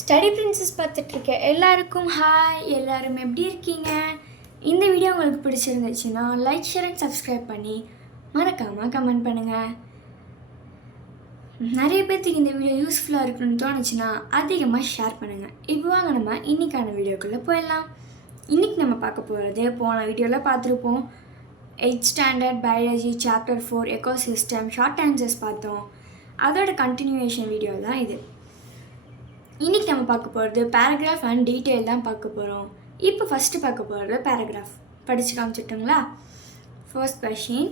Study princess பார்த்துட்ருக்க எல்லாருக்கும் ஹாய். எல்லோரும் எப்படி இருக்கீங்க? இந்த வீடியோ உங்களுக்கு பிடிச்சிருந்துச்சுன்னா லைக், ஷேர் அண்ட் சப்ஸ்கிரைப் பண்ணி மறக்காமல் கமெண்ட் பண்ணுங்கள். நிறைய பேர்த்துக்கு இந்த வீடியோ யூஸ்ஃபுல்லாக இருக்குன்னு தோணுச்சுன்னா அதிகமாக ஷேர் பண்ணுங்கள். இப்போ வாங்க நம்ம இன்றைக்கான வீடியோக்குள்ளே போயிடலாம். இன்றைக்கி நம்ம பார்க்க போகிறது போன வீடியோவில் பார்த்துருப்போம். 8th standard biology chapter 4 ecosystem short answers பார்த்தோம். அதோட கண்டினியூவேஷன் வீடியோ தான் இது. இன்றைக்கி நம்ம பார்க்க போகிறது பேராகிராஃப் அண்ட் டீட்டெயில் தான் பார்க்க போகிறோம். இப்போ ஃபஸ்ட்டு பார்க்க போகிறது பேராகிராஃப். படித்து காமிச்சிட்டுங்களா? First question,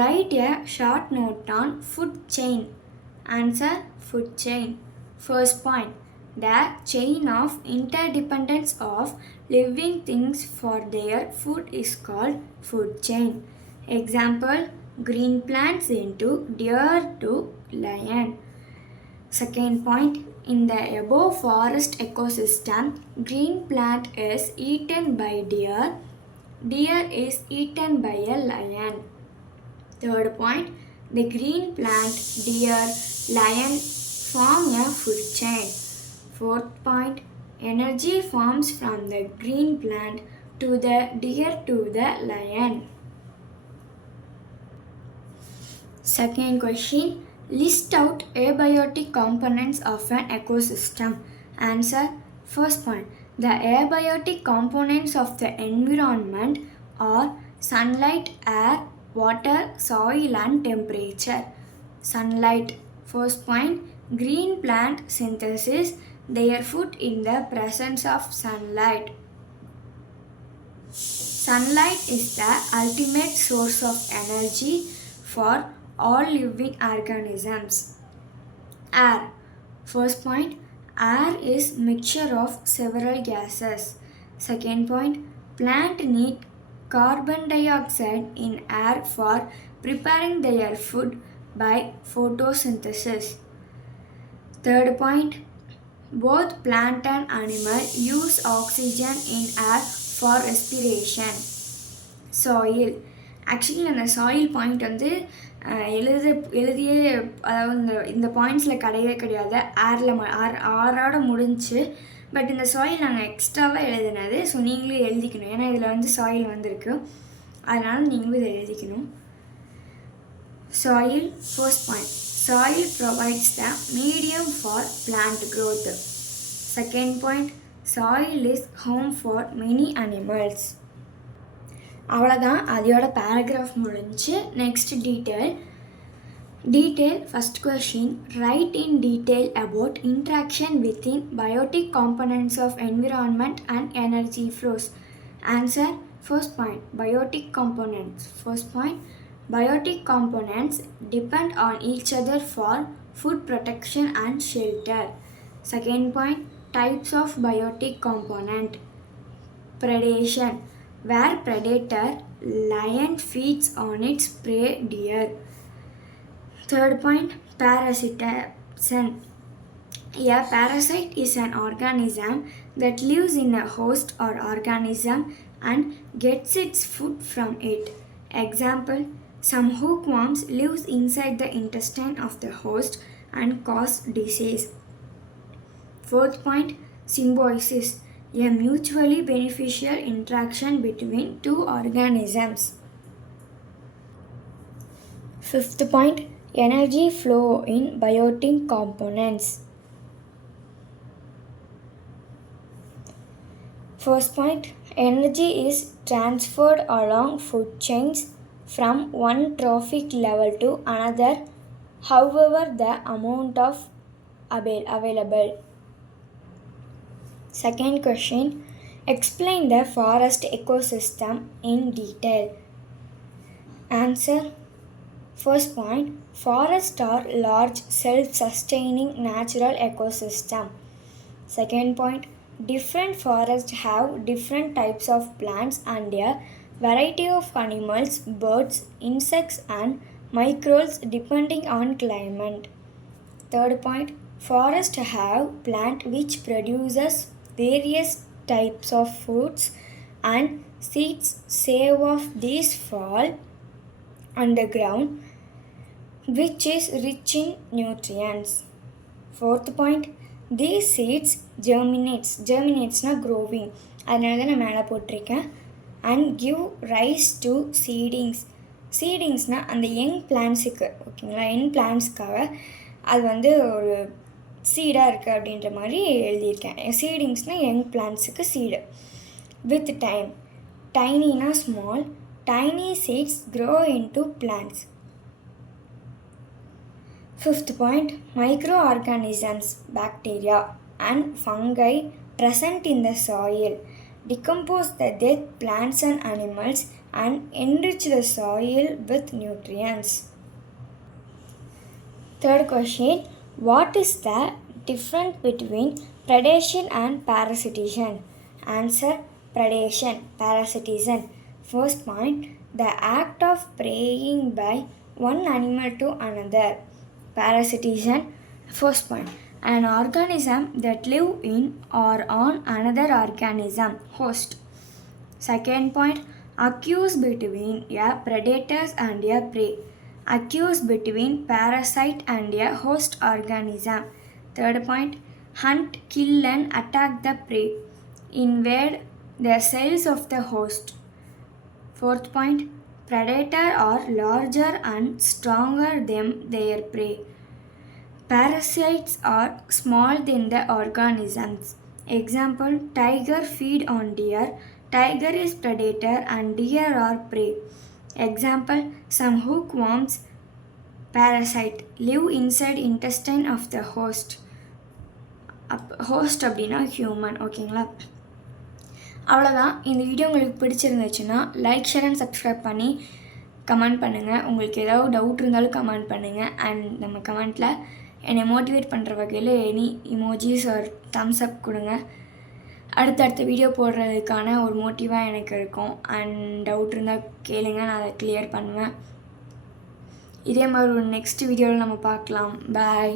right a short note on food chain. Answer, food chain. First point, the chain of interdependence of living things for their food is called food chain. Example, green plants into deer to lion. Second point, in the above forest ecosystem, green plant is eaten by deer, deer is eaten by a lion. Third point, the green plant, deer, lion form a food chain. Fourth point, energy forms from the green plant to the deer to the lion. Second question, list out abiotic components of an ecosystem. Answer, first point, the abiotic components of the environment are sunlight, air, water, soil and temperature. Sunlight. First point, green plant synthesis their food in the presence of sunlight. Sunlight is the ultimate source of energy for all living organisms. Air. First point, air is mixture of several gases. Second point, plant need carbon dioxide in air for preparing their food by photosynthesis. Third point, both plant and animal use oxygen in air for respiration. Soil. Actually அந்த soil point வந்து எழுதியே, அதாவது இந்த பாயிண்ட்ஸில் கிடையாது. ஆரோட முடிஞ்சு. பட் இந்த சாயில் நாங்கள் எக்ஸ்ட்ராவாக எழுதினது. ஸோ நீங்களும் எழுதிக்கணும். ஏன்னா இதில் வந்து சாயில் வந்திருக்கு, அதனால் நீங்களும் இதை எழுதிக்கணும். Soil. First point, soil provides the medium for plant growth. Second point, soil is home for many animals. அவ்வளோதான், அதோட பேராகிராஃப் முடிஞ்சு. Next detail. First question, write in detail about interaction within biotic components of environment and energy flows. Answer, first point, biotic components. First point, biotic components depend on each other for food protection and shelter. Second point, types of biotic component. Predation, where predator lion feeds on its prey deer. Third point, parasitism. A parasite is an organism that lives in a host or organism and gets its food from it. Example, some hookworms lives inside the intestine of the host and cause disease. Fourth point, symbiosis, a mutually beneficial interaction between two organisms. Fifth point, energy flow in biotic components. First point, energy is transferred along food chains from one trophic level to another, however the amount of available. Second question, explain the forest ecosystem in detail. Answer, first point, forests are large self-sustaining natural ecosystem. Second point, different forests have different types of plants and a variety of animals, birds, insects and microbes depending on climate. Third point, forests have plant which produces various types of fruits and seeds. Save of these fall on the ground, which is rich in nutrients. Fourth point, These seeds germinatesனா growing, அதனால தான் நான் மேலே போட்டிருக்கேன். And give rise to seedingsனால் அந்த யங் பிளான்ஸுக்கு, ஓகேங்களா, யங் பிளான்ட்ஸ்க்காக அது வந்து ஒரு சீடாக இருக்குது அப்படின்ற மாதிரி எழுதியிருக்கேன். சீடிங்ஸ்னால் யங் பிளான்ட்ஸுக்கு சீடு. வித் டைம், டைனினா small, tiny seeds grow into plants. Fifth point, microorganisms, bacteria and fungi present in the soil decompose the dead plants and animals and enrich the soil with nutrients. Third question, what is the difference between predation and parasitism? Answer, predation, parasitism. First point, the act of preying by one animal to another. Parasitism. First point, an organism that live in or on another organism, host. Second point, accuse between a predators and a prey, accuse between parasite and a host organism. Third point, hunt, kill and attack the prey, invade the cells of the host. Fourth point, predator are larger and stronger than their prey. Parasites are small than the organisms. Example, tiger feed on deer, tiger is predator and deer are prey. Example, some hookworms, parasite, live inside intestine of the host. Host அப்படின்னா ஹியூமன். ஓகேங்களா, அவ்வளோதான். இந்த வீடியோ உங்களுக்கு பிடிச்சிருந்துச்சுன்னா like, share and subscribe பண்ணி கமெண்ட் பண்ணுங்கள். உங்களுக்கு ஏதாவது டவுட் இருந்தாலும் கமெண்ட் பண்ணுங்கள். அண்ட் நம்ம கமெண்ட்டில் என்னை மோட்டிவேட் பண்ணுற வகையில் எனி இமோஜிஸ் ஒரு தம்ஸ் அப் கொடுங்க. அடுத்தடுத்த வீடியோ போடுறதுக்கான ஒரு மோட்டிவாக எனக்கு இருக்கும். அண்ட் டவுட் இருந்தால் கேளுங்க, நான் அதை கிளியர் பண்ணுவேன். இதே மாதிரி ஒரு நெக்ஸ்ட் வீடியோவில் நம்ம பார்க்கலாம். பாய்.